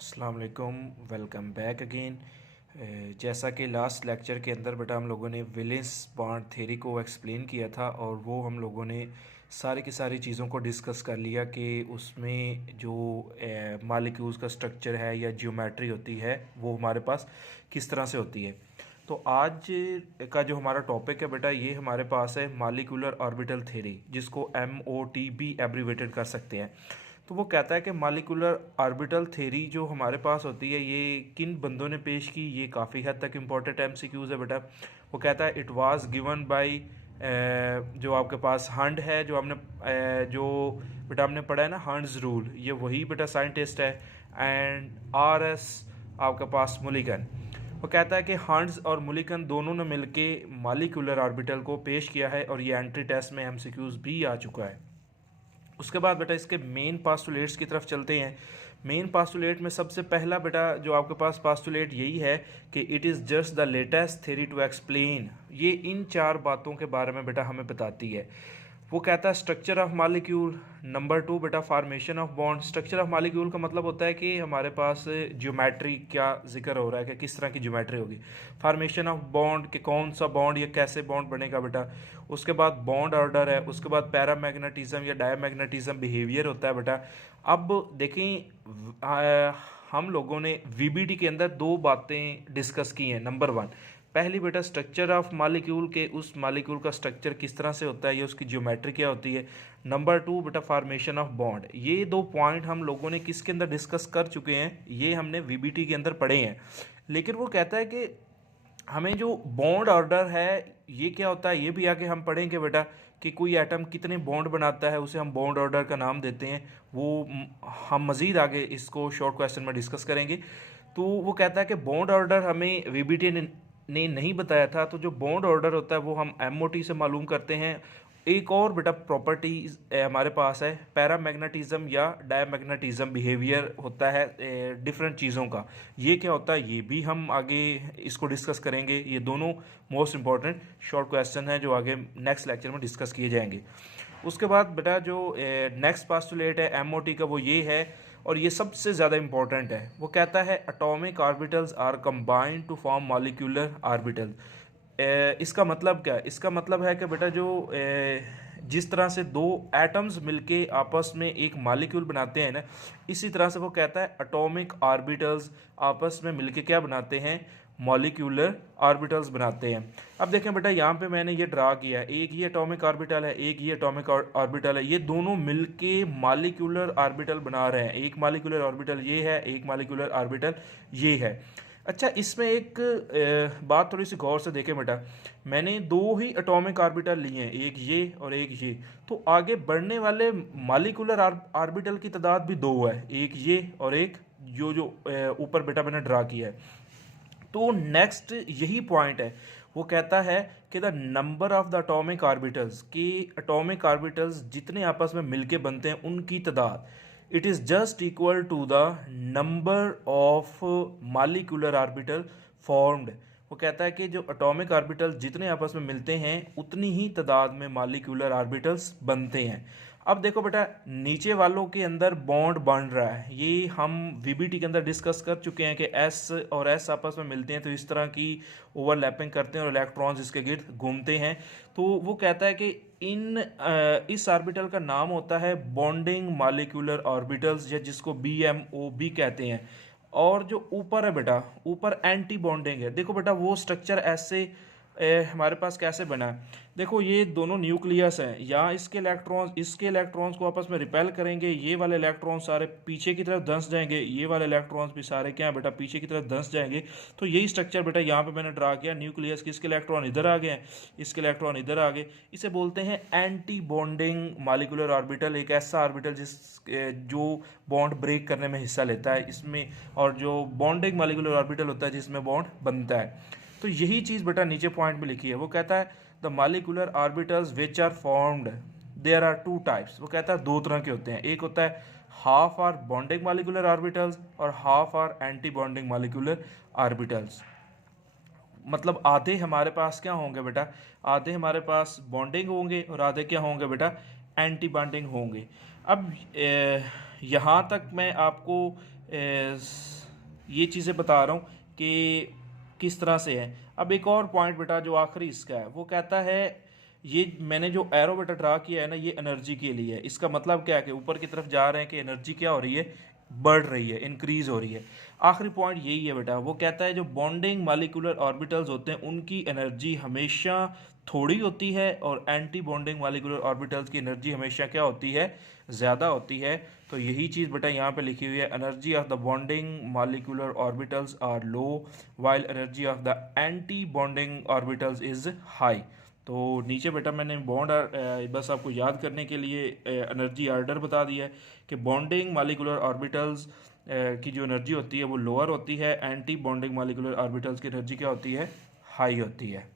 अस्सलाम वालेकुम, welcome back again. जैसा कि लास्ट लेक्चर के अंदर बेटा हम लोगों ने वैलेंस बॉन्ड थ्योरी को एक्सप्लेन किया था और वो हम लोगों ने सारी की सारी चीज़ों को डिस्कस कर लिया कि उसमें जो मालिक्यूल्स का स्ट्रक्चर है या जियोमेट्री होती है वो हमारे पास किस तरह से होती है। तो आज का जो हमारा टॉपिक है बेटा ये हमारे पास है मालिकुलर ऑर्बिटल थ्योरी, जिसको MOT भी एब्रीवेटेड कर सकते हैं। तो वो कहता है कि मालिकुलर ऑर्बिटल थ्योरी जो हमारे पास होती है ये किन बंदों ने पेश की, ये काफ़ी हद तक इम्पोर्टेंट MCQs है बेटा। वो कहता है इट वाज गिवन बाय जो आपके पास हंड है, जो हमने जो बेटा हमने पढ़ा है ना हंड्स रूल, ये वही बेटा साइंटिस्ट है। एंड RS आपके पास मुलिकन। वो कहता है कि हंड्स और मुलिकन दोनों ने मिलके मालिकुलर ऑर्बिटल को पेश किया है और ये एंट्री टेस्ट में MCQs भी आ चुका है। उसके बाद बेटा इसके मेन पास्टुलेट्स की तरफ चलते हैं। मेन पास्टुलेट में सबसे पहला बेटा जो आपके पास पास्टुलेट यही है कि it is just the latest theory to explain. ये इन चार बातों के बारे में बेटा हमें बताती है। वो कहता है स्ट्रक्चर ऑफ मालिक्यूल, नंबर 2 बेटा formation of bond. Structure of molecule का मतलब होता है कि हमारे पास ज्योमेट्री क्या जिक्र हो रहा है कि किस तरह की ज्योमेट्री होगी। फॉर्मेशन ऑफ बॉन्ड कि कौन सा बॉन्ड या कैसे बॉन्ड बनेगा बेटा। उसके बाद बॉन्ड ऑर्डर है। उसके बाद पैरामैग्नेटिज्म या डायमैग्नेटिज्म बिहेवियर होता है बेटा। अब देखें हम लोगों ने VBT के अंदर दो बातें डिस्कस की हैं। नंबर 1 पहली बेटा स्ट्रक्चर ऑफ मालिक्यूल के उस मालिक्यूल का स्ट्रक्चर किस तरह से होता है या उसकी ज्योमेट्री क्या होती है। नंबर 2 बेटा फॉर्मेशन ऑफ बॉन्ड। ये दो पॉइंट हम लोगों ने किसके अंदर डिस्कस कर चुके हैं, ये हमने VBT के अंदर पढ़े हैं। लेकिन वो कहता है कि हमें जो बॉन्ड ऑर्डर है ये क्या होता है ये भी आगे हम पढ़ेंगे बेटा, कि कोई एटम कितने बॉन्ड बनाता है उसे हम बॉन्ड ऑर्डर का नाम देते हैं। वो हम मज़ीद आगे इसको शॉर्ट क्वेश्चन में डिस्कस करेंगे। तो वो कहता है कि बॉन्ड ऑर्डर हमें VBT ने नहीं बताया था, तो जो बॉन्ड ऑर्डर होता है वो हम MOT से मालूम करते हैं। एक और बेटा प्रॉपर्टी हमारे पास है पैरामैग्नेटिज्म या डायमैग्नेटिज्म बिहेवियर होता है डिफरेंट चीज़ों का। ये क्या होता है ये भी हम आगे इसको डिस्कस करेंगे। ये दोनों मोस्ट इंपॉर्टेंट शॉर्ट क्वेश्चन हैं जो आगे नेक्स्ट लेक्चर में डिस्कस किए जाएंगे। उसके बाद बेटा जो नेक्स्ट पास्टुलेट है MOT का वो ये है और ये सबसे ज़्यादा इंपॉर्टेंट है। वो कहता है atomic orbitals are combined to form molecular orbital. इसका मतलब क्या है? इसका मतलब है कि बेटा जो जिस तरह से दो एटम्स मिलके आपस में एक मॉलिक्यूल बनाते हैं ना, इसी तरह से वो कहता है एटॉमिक ऑर्बिटल्स आपस में मिलके क्या बनाते हैं, मॉलिक्यूलर ऑर्बिटल्स बनाते हैं। अब देखें बेटा यहाँ पे मैंने ये ड्रा किया है, एक ये एटॉमिक ऑर्बिटल है, एक ये एटॉमिक ऑर्बिटल है। ये दोनों मिलके मॉलिक्यूलर ऑर्बिटल बना रहे हैं। एक मॉलिक्यूलर ऑर्बिटल ये है, एक मॉलिक्यूलर ऑर्बिटल ये है। अच्छा, इसमें एक बात थोड़ी सी गौर से देखें बेटा, मैंने दो ही एटॉमिक ऑर्बिटल लिए हैं, एक ये और एक ये। तो आगे बढ़ने वाले मॉलिक्यूलर ऑर्बिटल की तादाद भी दो है, एक ये और एक जो जो ऊपर बेटा मैंने ड्रा किया है। तो नेक्स्ट यही पॉइंट है। वो कहता है कि the number of the atomic orbitals, कि एटॉमिक ऑर्बिटल्स जितने आपस में मिलके बनते हैं उनकी तादाद, it is just equal to the number of molecular orbital formed. वो कहता है कि जो एटॉमिक ऑर्बिटल्स जितने आपस में मिलते हैं उतनी ही तादाद में मॉलिक्यूलर ऑर्बिटल्स बनते हैं। अब देखो बेटा नीचे वालों के अंदर बॉन्ड बन रहा है, ये हम VBT के अंदर डिस्कस कर चुके हैं कि S और S आपस में मिलते हैं तो इस तरह की ओवरलैपिंग करते हैं और इलेक्ट्रॉन्स इसके गिर्द घूमते हैं। तो वो कहता है कि इस ऑर्बिटल का नाम होता है बॉन्डिंग मॉलिक्यूलर ऑर्बिटल्स, या जिसको BMOB कहते हैं। और जो ऊपर है बेटा, ऊपर एंटी बॉन्डिंग है। देखो बेटा वो स्ट्रक्चर ऐसे हमारे पास कैसे बना है। देखो ये दोनों न्यूक्लियस हैं, यहाँ इसके इलेक्ट्रॉन्स को आपस में रिपेल करेंगे, ये वाले इलेक्ट्रॉन्स सारे पीछे की तरफ धंस जाएंगे, ये वाले इलेक्ट्रॉन्स भी सारे क्या है बेटा पीछे की तरफ धंस जाएंगे। तो यही स्ट्रक्चर बेटा यहाँ पे मैंने ड्रा किया, न्यूक्लियस के इसके इलेक्ट्रॉन इधर आ गए हैं, इसके इलेक्ट्रॉन इधर आ गए। इसे बोलते हैं एंटी बॉन्डिंग मॉलिक्यूलर ऑर्बिटल, एक ऐसा ऑर्बिटल जो बॉन्ड ब्रेक करने में हिस्सा लेता है इसमें, और जो बॉन्डिंग मॉलिक्यूलर ऑर्बिटल होता है जिसमें बॉन्ड बनता है। तो यही चीज़ बेटा नीचे पॉइंट में लिखी है। वो कहता है the molecular orbitals which are formed there are two types. वो कहता है दो तरह के होते हैं, एक होता है half are bonding molecular orbitals और half are anti bonding molecular orbitals. मतलब आधे हमारे पास क्या होंगे बेटा, आधे हमारे पास बॉन्डिंग होंगे और आधे क्या होंगे बेटा एंटी बॉन्डिंग होंगे। अब यहाँ तक मैं आपको ये चीज़ें बता रहा हूँ कि किस तरह से है। अब एक और पॉइंट बेटा जो आखिरी इसका है वो कहता है, ये मैंने जो एरो बेटा ड्रा किया है ना, ये एनर्जी के लिए है। इसका मतलब क्या है कि ऊपर की तरफ जा रहे हैं कि एनर्जी क्या हो रही है, बढ़ रही है, इंक्रीज हो रही है। आखिरी पॉइंट यही है बेटा, वो कहता है जो बॉन्डिंग मॉलिक्यूलर ऑर्बिटल्स होते हैं उनकी एनर्जी हमेशा थोड़ी होती है और एंटी बॉन्डिंग मॉलिक्यूलर ऑर्बिटल्स की एनर्जी हमेशा क्या होती है, ज़्यादा होती है। तो यही चीज़ बेटा यहाँ पे लिखी हुई है, energy of the bonding molecular orbitals are low while energy of the anti bonding orbitals is high. तो नीचे बेटा मैंने बॉन्ड बस आपको याद करने के लिए एनर्जी ऑर्डर बता दिया है कि बॉन्डिंग मॉलिक्यूलर ऑर्बिटल्स की जो एनर्जी होती है वो लोअर होती है, एंटी बॉन्डिंग मॉलिक्यूलर ऑर्बिटल्स की एनर्जी क्या होती है, हाई होती है।